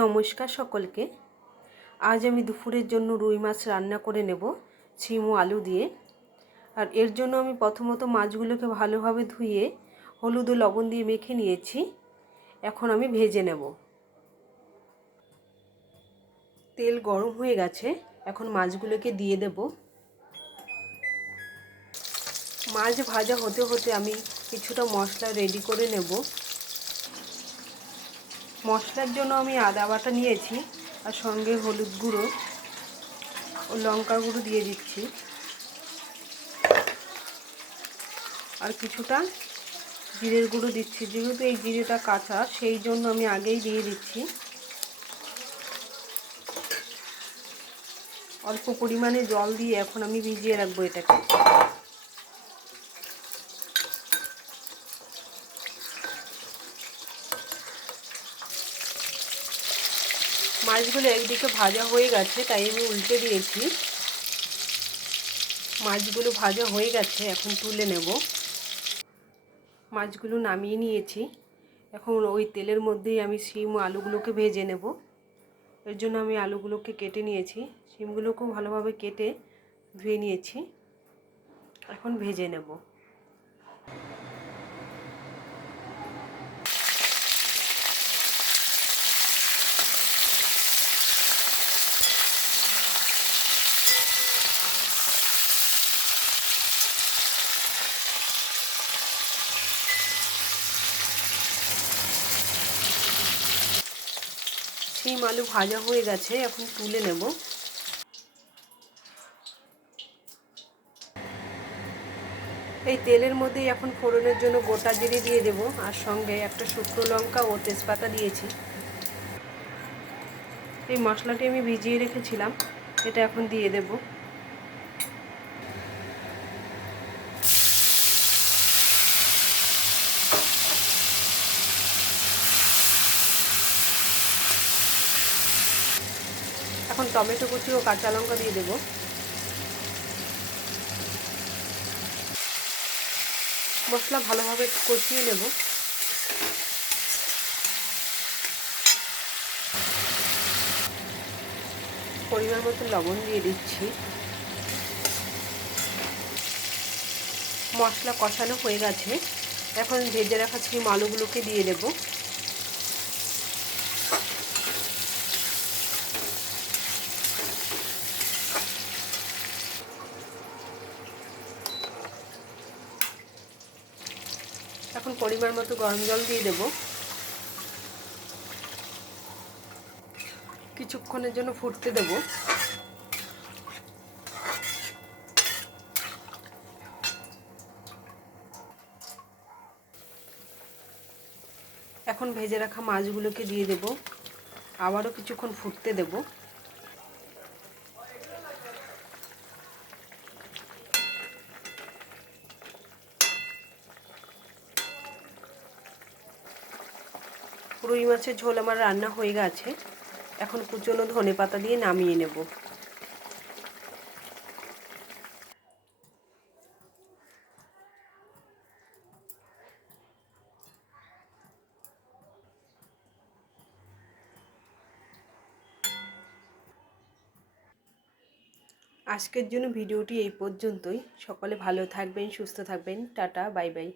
নমস্কার সকলকে। আজ আমি দুপুরের জন্য রুই মাছ রান্না করে নেব শিম ও আলু দিয়ে। আর এর জন্য আমি প্রথমত মাছগুলোকে ভালোভাবে ধুয়ে হলুদ ও লবণ দিয়ে মেখে নিয়েছি। এখন আমি ভেজে নেব। তেল গরম হয়ে গেছে, এখন মাছগুলোকে দিয়ে দেব। মাছ ভাজা হতে হতে আমি কিছুটা মশলা রেডি করে নেব। মশলার জন্য আমি আদা বাটা নিয়েছি, আর সঙ্গে হলুদ গুঁড়ো ও লঙ্কা গুঁড়ো দিয়ে দিচ্ছি, আর কিছুটা জিরের গুঁড়ো দিচ্ছি। যেহেতু এই জিরেটা কাঁচা, সেই জন্য আমি আগেই দিয়ে দিচ্ছি। অল্প পরিমাণে জল দিয়ে এখন আমি ভিজিয়ে রাখবো এটাকে। মাছগুলো একদিকে ভাজা হয়ে গেছে, তাই আমি উল্টে দিয়েছি। মাছগুলো ভাজা হয়ে গেছে, এখন তুলে নেব। মাছগুলো নামিয়ে নিয়েছি। এখন ওই তেলের মধ্যেই আমি শিম ও আলুগুলোকে ভেজে নেব। এর জন্য আমি আলুগুলোকে কেটে নিয়েছি, শিমগুলোকেও ভালোভাবে কেটে ধুয়ে নিয়েছি। এখন ভেজে নেব। শিম আলু ভাজা হয়ে গেছে, এখন তুলে নেব। এই তেলের মধ্যেই এখন ফোড়নের জন্য গোটা জিরে দিয়ে দেব, আর সঙ্গে একটা শুকনো লঙ্কা ও তেজপাতা দিয়েছি। এই মশলাটি আমি ভিজিয়ে রেখেছিলাম, এটা এখন দিয়ে দেব। এখন টমেটো কুচি ও কাঁচা লঙ্কা দিয়ে দেব। মশলা ভালোভাবে কষিয়ে নেব। পরিমাণ মতো লবণ দিয়ে দিচ্ছি। মশলা কষানো হয়ে গেছে, এখন ভেজে রাখা শিম আলুগুলোকে দিয়ে দেব। এখন পরিমাণ মতো গরম জল দিয়ে দেব। কিছুক্ষণের জন্য ফুটতে দেব। এখন ভেজে রাখা মাছগুলোকে দিয়ে দেব। আবারও কিছুক্ষণ ফুটতে দেব। রুই মাছের ঝোল আমার রান্না হয়ে গেছে। এখন কুচনো ধনেপাতা দিয়ে নামিয়ে নেব। আজকের জন্য ভিডিওটি এই পর্যন্তই। সকলে ভালো থাকবেন, সুস্থ থাকবেন। Tata, bye bye.